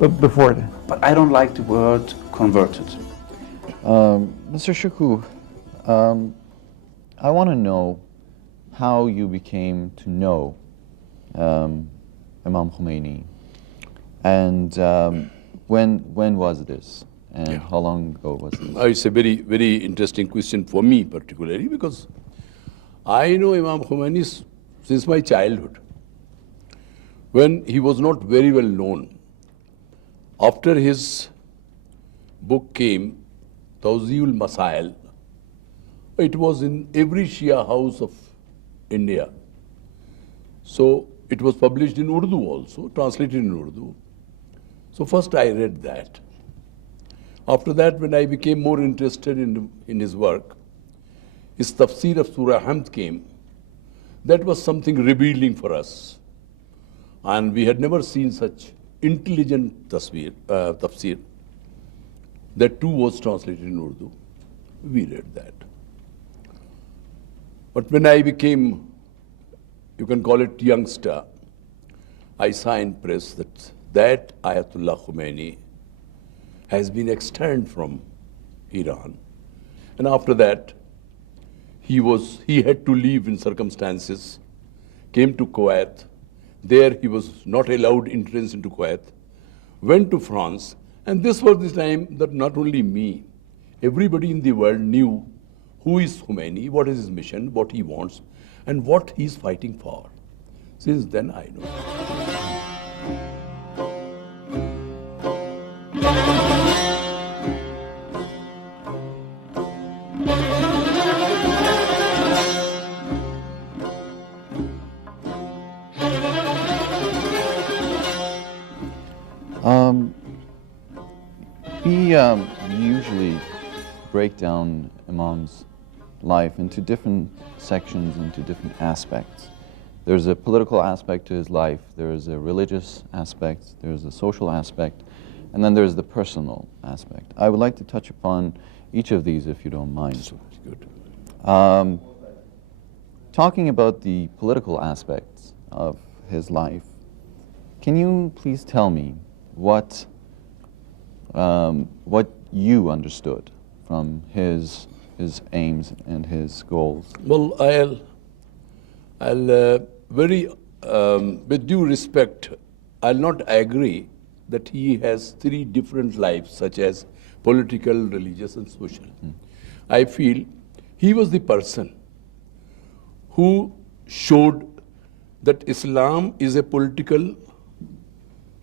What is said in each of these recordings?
But before then. But I don't like the word converted. Mr. Shakhouh, I want to know how you became to know Imam Khomeni, and when was this, and how long ago was this? It's a very, very interesting question for me particularly, because I know Imam Khomeni since my childhood, when he was not very well known. After his book came, Tawzi'ul Masail, it was in every Shia house of India. So it was published in Urdu also, translated in Urdu. So first I read that. After that, when I became more interested in his work, his tafsir of Surah Hamd came. That was something revealing for us. And we had never seen such intelligent tafsir. That too was translated in Urdu. We read that. But when I became, you can call it youngster, I saw in press that Ayatollah Khomeini has been externed from Iran. And after that, he had to leave in circumstances, came to Kuwait. There he was not allowed entrance into Kuwait, went to France, and this was the time that not only me, everybody in the world knew who is Khomeini, what is his mission, what he wants, and what he's fighting for. Since then, I know. We usually break down Imam's life into different sections, into different aspects. There's a political aspect to his life, there's a religious aspect, there's a social aspect, and then there's the personal aspect. I would like to touch upon each of these if you don't mind. Good. Talking about the political aspects of his life, can you please tell me what you understood from his aims and his goals? Well, I'll very, with due respect, I'll not agree that he has three different lives, such as political, religious, and social. I feel he was the person who showed that Islam is a political,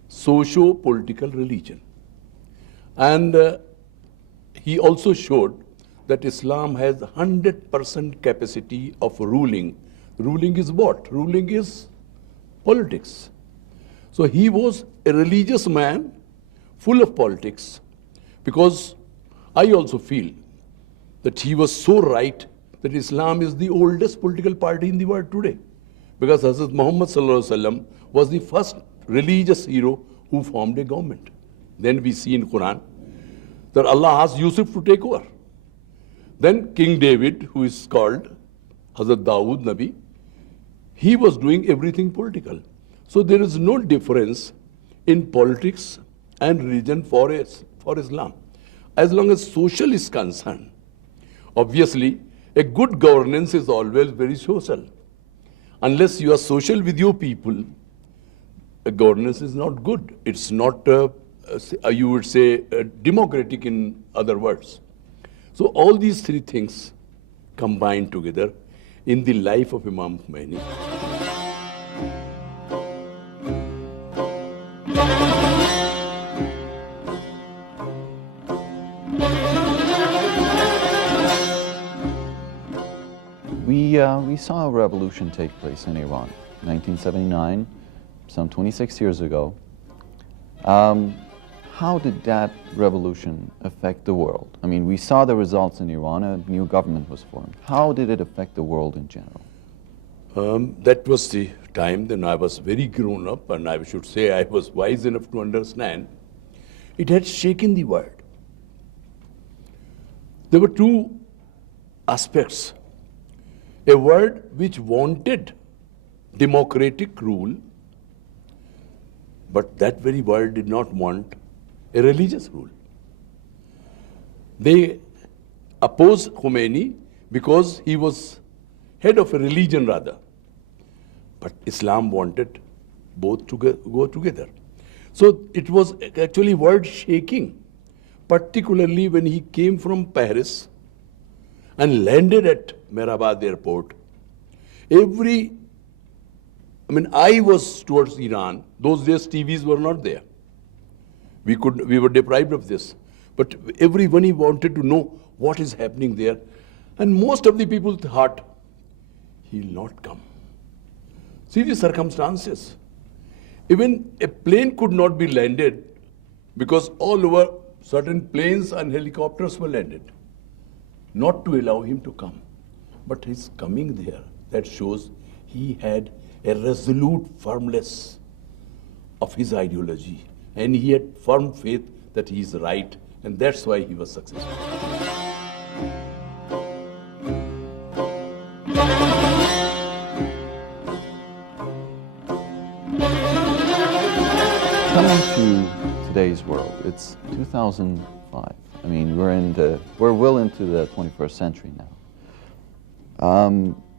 socio-political religion. And he also showed that Islam has 100% capacity of ruling. Ruling is what? Ruling is politics. So he was a religious man, full of politics, because I also feel that he was so right that Islam is the oldest political party in the world today. Because Hazrat Muhammad ﷺ was the first religious hero who formed a government. Then we see in Quran that Allah asked Yusuf to take over. Then King David, who is called Hazrat Dawood Nabi, he was doing everything political. So there is no difference in politics and religion for Islam. As long as social is concerned, obviously a good governance is always very social. Unless you are social with your people, a governance is not good. It's not, you would say, democratic in other words. So all these three things combined together in the life of Imam Khomeni. We saw a revolution take place in Iran, 1979, some 26 years ago. How did that revolution affect the world? I mean, we saw the results in Iran, a new government was formed. How did it affect the world in general? That was the time when I was very grown up, and I should say I was wise enough to understand. It had shaken the world. There were two aspects. A world which wanted democratic rule But that very world did not want a religious rule. They opposed Khomeini because he was head of a religion rather. But Islam wanted both to go together. So it was actually world shaking, particularly when he came from Paris and landed at Mehrabad airport. I was towards Iran. Those days TVs were not there. We were deprived of this. But everyone wanted to know what is happening there. And most of the people thought, he will not come. See the circumstances. Even a plane could not be landed because all over certain planes and helicopters were landed, not to allow him to come. But his coming there, that shows he had a resolute firmness of his ideology, and he had firm faith that he is right, and that's why he was successful. Coming to today's world, it's 2005. I mean, we're well into the 21st century now.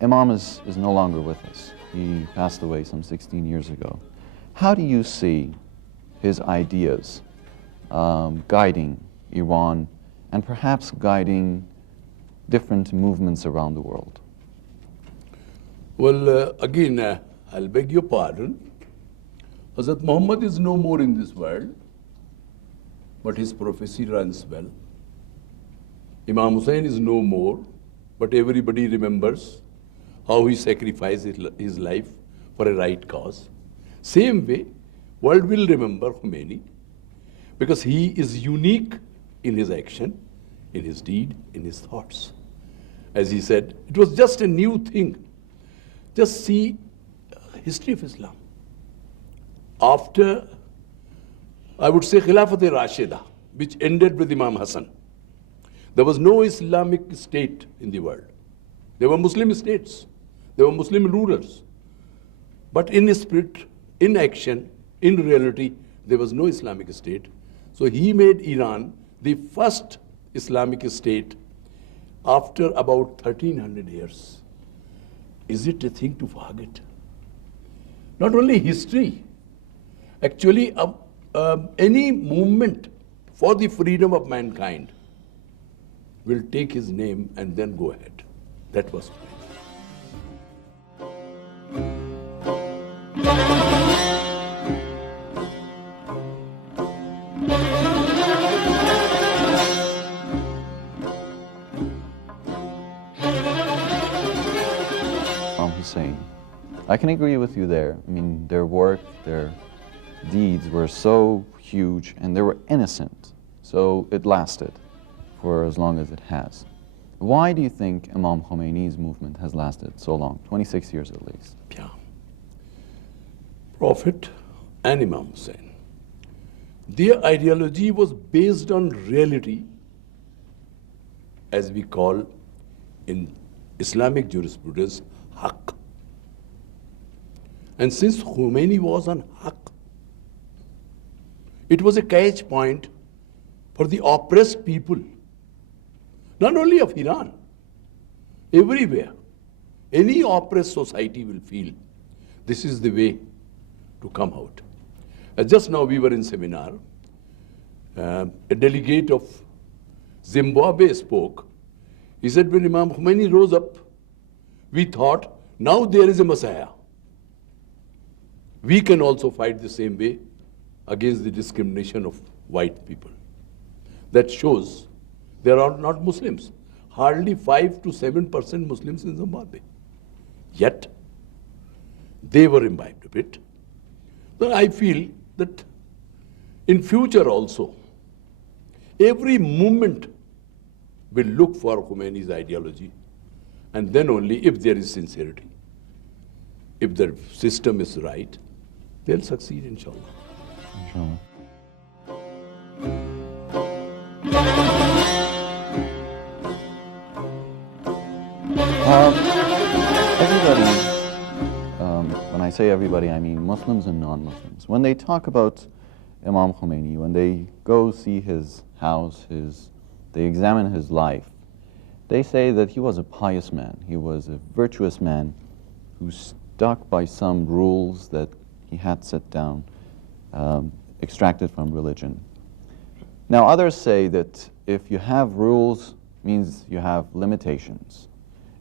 Imam is no longer with us. He passed away some 16 years ago. How do you see his ideas guiding Iran and perhaps guiding different movements around the world? Well, again, I'll beg your pardon. Hazrat Muhammad is no more in this world, but his prophecy runs well. Imam Hussein is no more, but everybody remembers how he sacrificed his life for a right cause. Same way, world will remember Khomeini because he is unique in his action, in his deed, in his thoughts. As he said, it was just a new thing. Just see history of Islam. After, I would say, Khilafat-e-Rashida, which ended with Imam Hassan, there was no Islamic state in the world. There were Muslim states. There were Muslim rulers. But in spirit, in action, in reality, there was no Islamic state. So he made Iran the first Islamic state after about 1300 years. Is it a thing to forget? Not only history, actually any movement for the freedom of mankind will take his name and then go ahead. That was Hussein. I can agree with you there. I mean, their work, their deeds were so huge and they were innocent, so it lasted for as long as it has. Why do you think Imam Khomeini's movement has lasted so long, 26 years at least? Yeah. Prophet and Imam Hussein, their ideology was based on reality, as we call in Islamic jurisprudence, haqq. And since Khomeini was on haqq, it was a catch point for the oppressed people, not only of Iran, everywhere. Any oppressed society will feel this is the way to come out. Just now we were in seminar, a delegate of Zimbabwe spoke. He said when Imam Khomeni rose up, we thought now there is a Messiah. We can also fight the same way against the discrimination of white people. That shows there are not Muslims, hardly 5 to 7% Muslims in Zimbabwe. Yet, they were imbibed of it. But I feel that in future also, every movement will look for Khomeini's ideology, and then only if there is sincerity, if the system is right, they'll succeed, inshallah. Inshallah. Everybody, when I I say everybody, I mean Muslims and non-Muslims, when they talk about Imam Khomeni, when they go see his house, they examine his life, they say that he was a pious man, he was a virtuous man who stuck by some rules that he had set down, extracted from religion. Now others say that if you have rules, means you have limitations.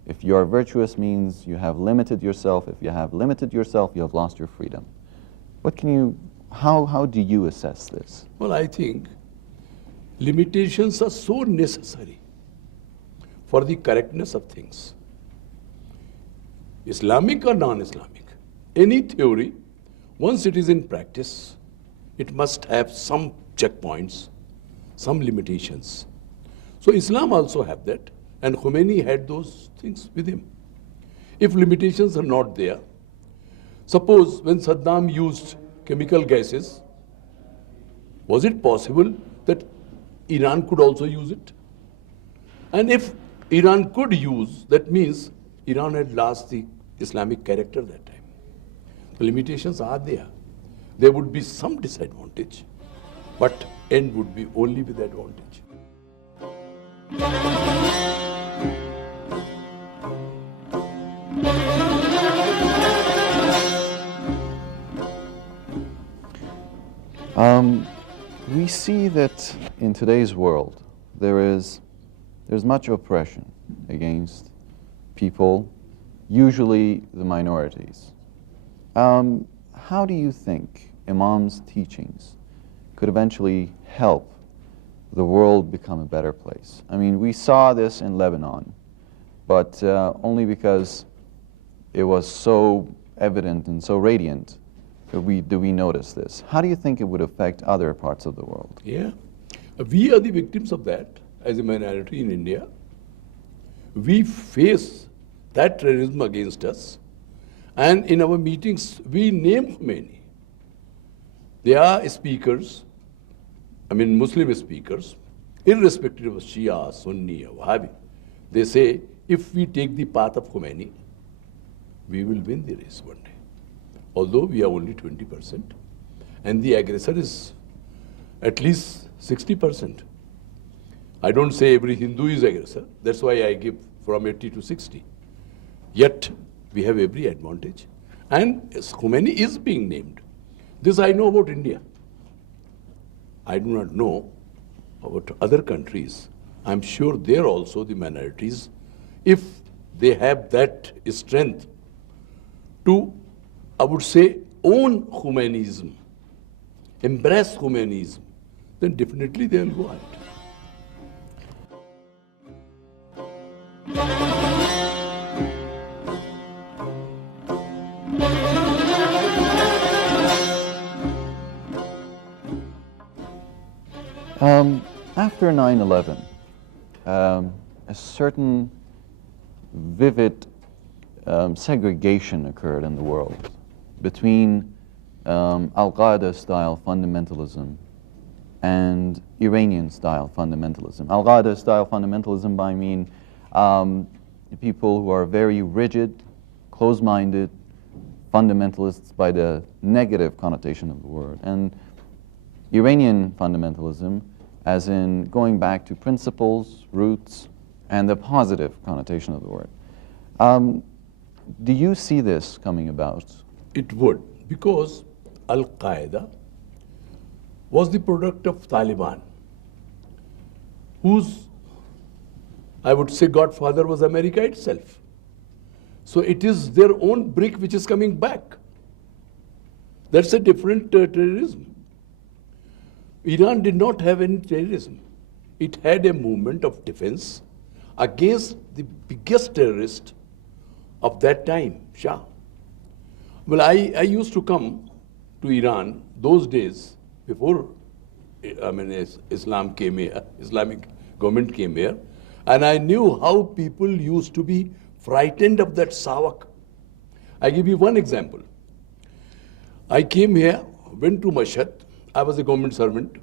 If you are virtuous means you have limited yourself. If you have limited yourself, you have lost your freedom. How do you assess this? Well, I think limitations are so necessary for the correctness of things. Islamic or non-Islamic, any theory, once it is in practice, it must have some checkpoints, some limitations. So Islam also have that, and Khomeini had those things with him. If limitations are not there, suppose when Saddam used chemical gases, was it possible that Iran could also use it? And if Iran could use, that means Iran had lost the Islamic character that time. The limitations are there. There would be some disadvantage, but end would be only with advantage. We see that in today's world there's much oppression against people, usually the minorities. How do you think Imam's teachings could eventually help the world become a better place? I mean, we saw this in Lebanon, but only because it was so evident and so radiant do we notice this. How do you think it would affect other parts of the world? Yeah, we are the victims of that as a minority in India. We face that terrorism against us, and in our meetings we name Khomeini. There are speakers, I mean Muslim speakers, irrespective of Shia, Sunni or Wahhabi. They say, if we take the path of Khomeini, we will win the race one day. Although we are only 20%, and the aggressor is at least 60%. I don't say every Hindu is aggressor. That's why I give from 80 to 60. Yet, we have every advantage. And Khomeini is being named. This I know about India. I do not know about other countries. I'm sure there also the minorities, if they have that strength to, I would say, own Khomeinism, embrace Khomeinism, then definitely they will go ahead. After 9/11, a certain vivid segregation occurred in the world between Al-Qaeda-style fundamentalism and Iranian-style fundamentalism. Al-Qaeda-style fundamentalism, I mean people who are very rigid, close-minded, fundamentalists by the negative connotation of the word, and Iranian fundamentalism as in going back to principles, roots, and the positive connotation of the word. Do you see this coming about? It would, because Al-Qaeda was the product of Taliban, whose, I would say, godfather was America itself. So it is their own brick which is coming back. That's a different terrorism. Iran did not have any terrorism. It had a movement of defense against the biggest terrorist of that time, Shah. Well, I used to come to Iran those days before Islam came here, Islamic government came here, and I knew how people used to be frightened of that Sawak. I give you one example. I came here, went to Mashhad. I was a government servant,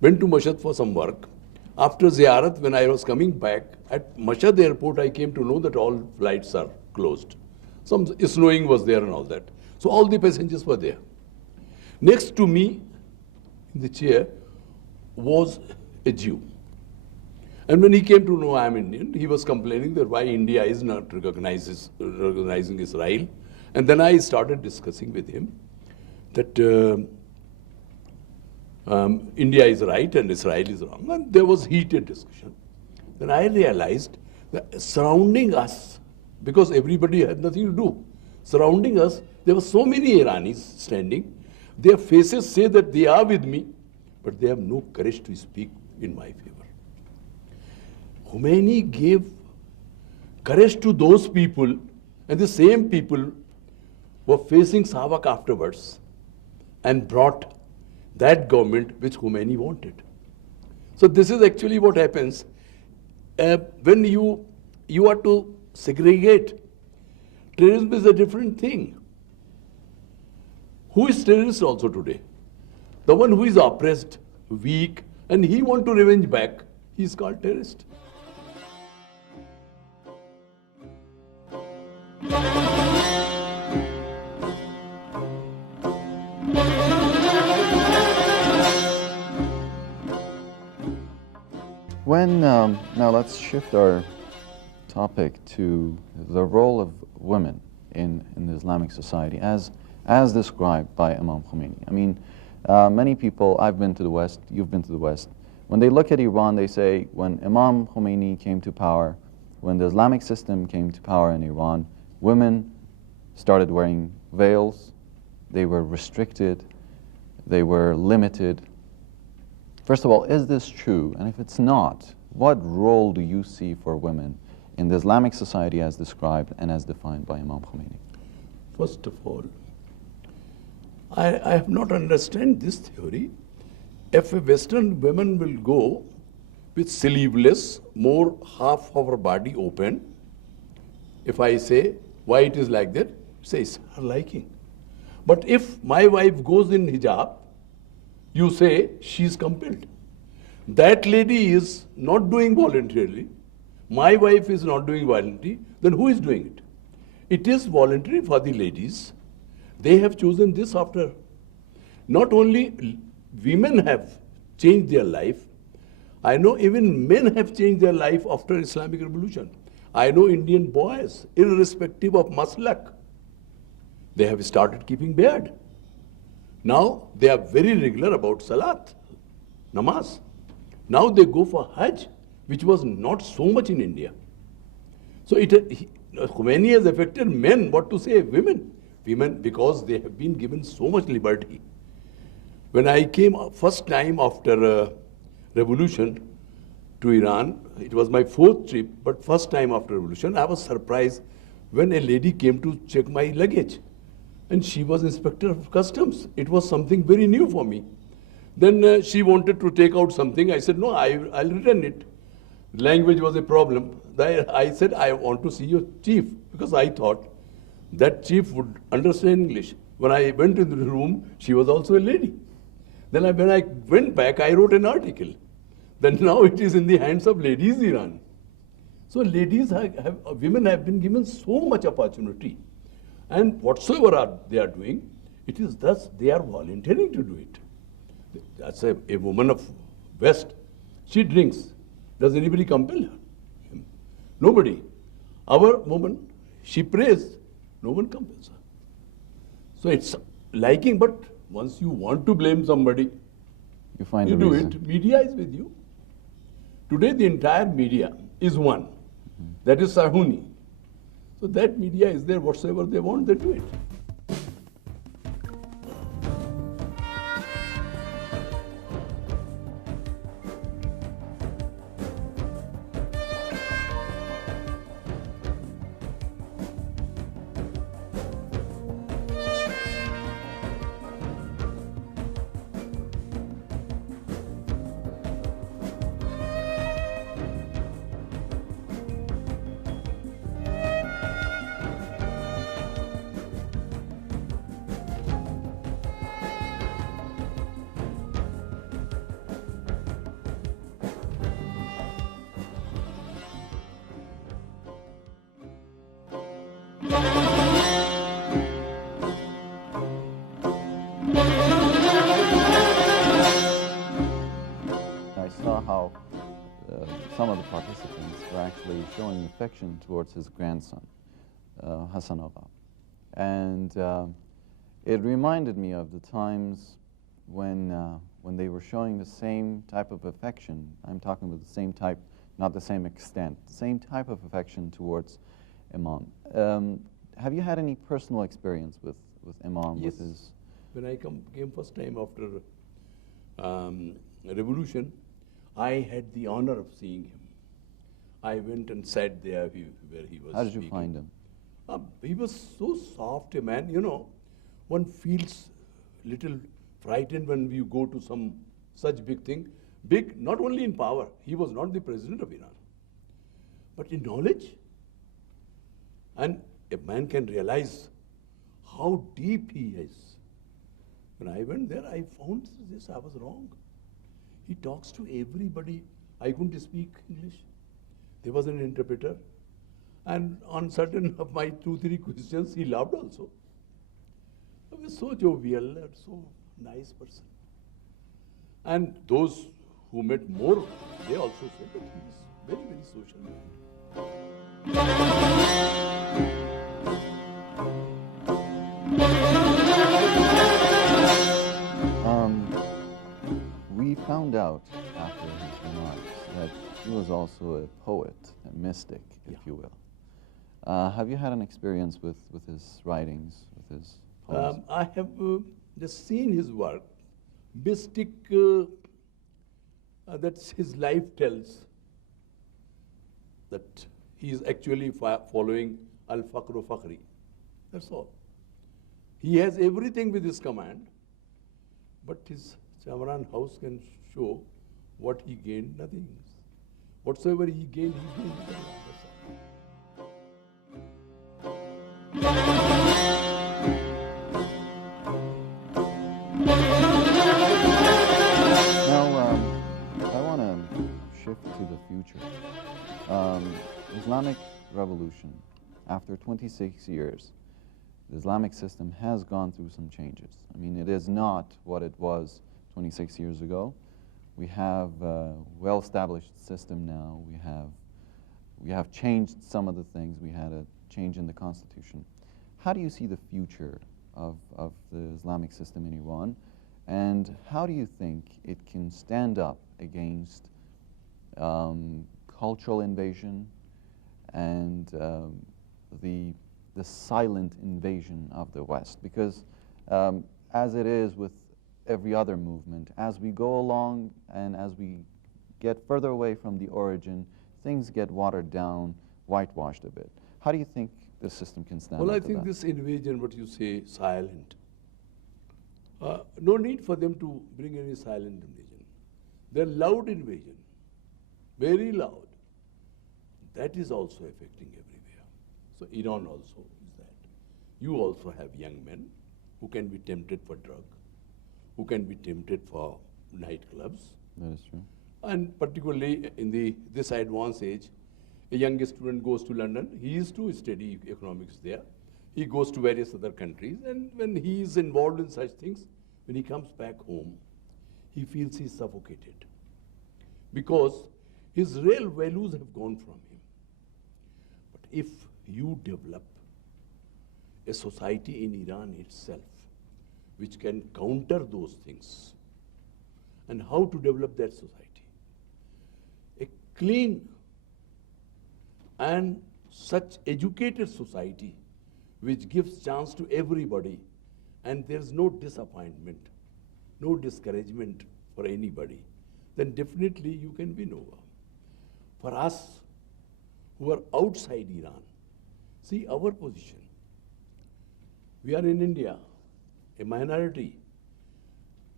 went to Mashhad for some work. After Ziyarat, when I was coming back, at Mashhad airport, I came to know that all flights are closed. Some snowing was there and all that. So all the passengers were there. Next to me in the chair was a Jew. And when he came to know I am Indian, he was complaining that why India is not recognizing Israel. And then I started discussing with him that India is right and Israel is wrong. And there was heated discussion. Then I realized that surrounding us, because everybody had nothing to do, surrounding us, there were so many Iranis standing. Their faces say that they are with me, but they have no courage to speak in my favor. Khomeini gave courage to those people, and the same people were facing Savak afterwards and brought that government which Khomeini wanted. So this is actually what happens when you are to segregate. Terrorism is a different thing. Who is terrorist also today? The one who is oppressed, weak, and he want to revenge back, he is called terrorist. Now let's shift our topic to the role of women in the Islamic society as described by Imam Khomeni. I mean, many people, I've been to the West, you've been to the West, when they look at Iran, they say when Imam Khomeni came to power, when the Islamic system came to power in Iran, women started wearing veils, they were restricted, they were limited. First of all, is this true? And if it's not, what role do you see for women in the Islamic society as described and as defined by Imam Khomeni? First of all, I have not understand this theory. If a Western woman will go with sleeveless, more half of her body open, if I say why it is like that, say it's her liking. But if my wife goes in hijab, you say she is compelled. That lady is not doing voluntarily. My wife is not doing voluntarily. Then who is doing it? It is voluntary for the ladies. They have chosen this after. Not only women have changed their life, I know even men have changed their life after Islamic Revolution. I know Indian boys, irrespective of maslak, they have started keeping beard. Now they are very regular about salat, namaz. Now they go for Hajj, which was not so much in India. So Khomeini has affected men, what to say women. Women, because they have been given so much liberty. When I came first time after revolution to Iran, it was my 4th trip, but first time after revolution, I was surprised when a lady came to check my luggage. And she was inspector of customs. It was something very new for me. Then she wanted to take out something. I said, no, I'll return it. Language was a problem. I said, I want to see your chief, because I thought that chief would understand English. When I went into the room, she was also a lady. Then when I went back, I wrote an article. Then now it is in the hands of ladies Iran. So ladies women have been given so much opportunity. And whatsoever they are doing, it is thus they are volunteering to do it. That's a woman of West. She drinks. Does anybody compel her? Nobody. Our woman, she prays. No one compels her. So it's liking, but once you want to blame somebody, you do it. Media is with you. Today the entire media is one. That is Sahuni. So that media is there, whatsoever they want, they do it. publicly showing affection towards his grandson, Hassan Agha. And it reminded me of the times when they were showing the same type of affection. I'm talking about the same type, not the same extent, the same type of affection towards Imam. Have you had any personal experience with Imam? Yes. With his... When I came first time after revolution, I had the honor of seeing him. I went and sat there where he was How did you speaking. find him? He was so soft a man, you know, one feels little frightened when you go to some such big thing. Big, not only in power, he was not the president of Iran, but in knowledge. And a man can realize how deep he is. When I went there, I found this, I was wrong. He talks to everybody. I couldn't speak English. There was an interpreter. And on certain of my 2-3 questions, he laughed also. He was so jovial and so nice person. And those who met more, they also said that he is very, very social man. We found out after his remarks that he was also a poet, a mystic, if you will. Have you had an experience with his writings, with his poems? I have just seen his work. Mystic, that's his life tells that he is actually following Al-Faqru Fakhri. That's all. He has everything with his command, but his Chamran house can show what he gained, nothing. Whatsoever he gained with Allah. Now, I want to shift to the future. Islamic revolution, after 26 years, the Islamic system has gone through some changes. I mean, it is not what it was 26 years ago. We have a well-established system now. We have changed some of the things. We had a change in the constitution. How do you see the future of the Islamic system in Iran? And how do you think it can stand up against cultural invasion and the silent invasion of the West? Because as it is with every other movement, as we go along and as we get further away from the origin, things get watered down, whitewashed a bit. How do you think the system can stand up to that? Well, I think this invasion, what you say, silent. No need for them to bring any silent invasion. They're loud invasion, very loud. That is also affecting everywhere. So Iran also is that. You also have young men who can be tempted for drug, who can be tempted for nightclubs. That is true. And particularly in this advanced age, a young student goes to London. He is to study economics there. He goes to various other countries, and when he is involved in such things, when he comes back home, he feels he's suffocated because his real values have gone from him. But if you develop a society in Iran itself which can counter those things, and how to develop that society? A clean and such educated society which gives chance to everybody, and there's no disappointment, no discouragement for anybody, then definitely you can win over. For us who are outside Iran, see our position. We are in India, a minority.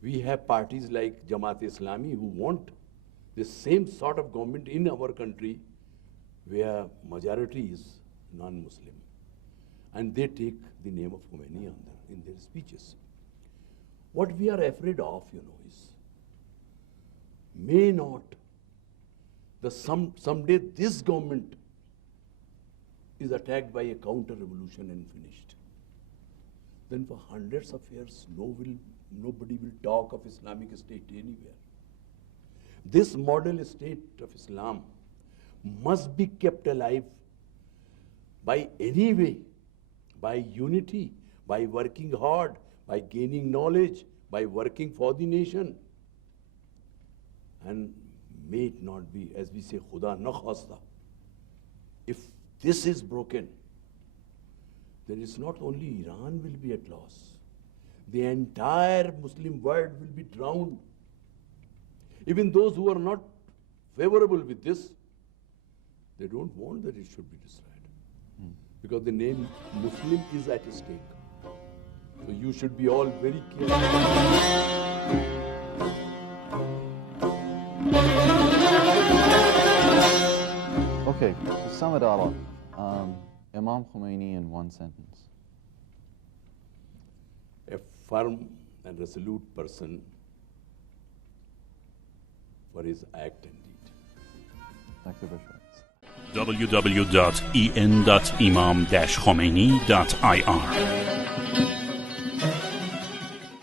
We have parties like Jamaat-e-Islami who want the same sort of government in our country where majority is non-Muslim. And they take the name of Khomeni in their speeches. What we are afraid of, is may not someday this government is attacked by a counter-revolution and finished. Then for hundreds of years, nobody will talk of Islamic State anywhere. This model state of Islam must be kept alive by any way, by unity, by working hard, by gaining knowledge, by working for the nation. And may it not be, as we say, Khuda na khasta. If this is broken, then it's not only Iran will be at loss. The entire Muslim world will be drowned. Even those who are not favorable with this, they don't want that it should be destroyed. Because the name Muslim is at stake. So you should be all very careful. Okay, to sum it all up, Imam Khomeni in one sentence. A firm and resolute person for his act and deed. Dr. Basharat. www.en.imam-khomeini.ir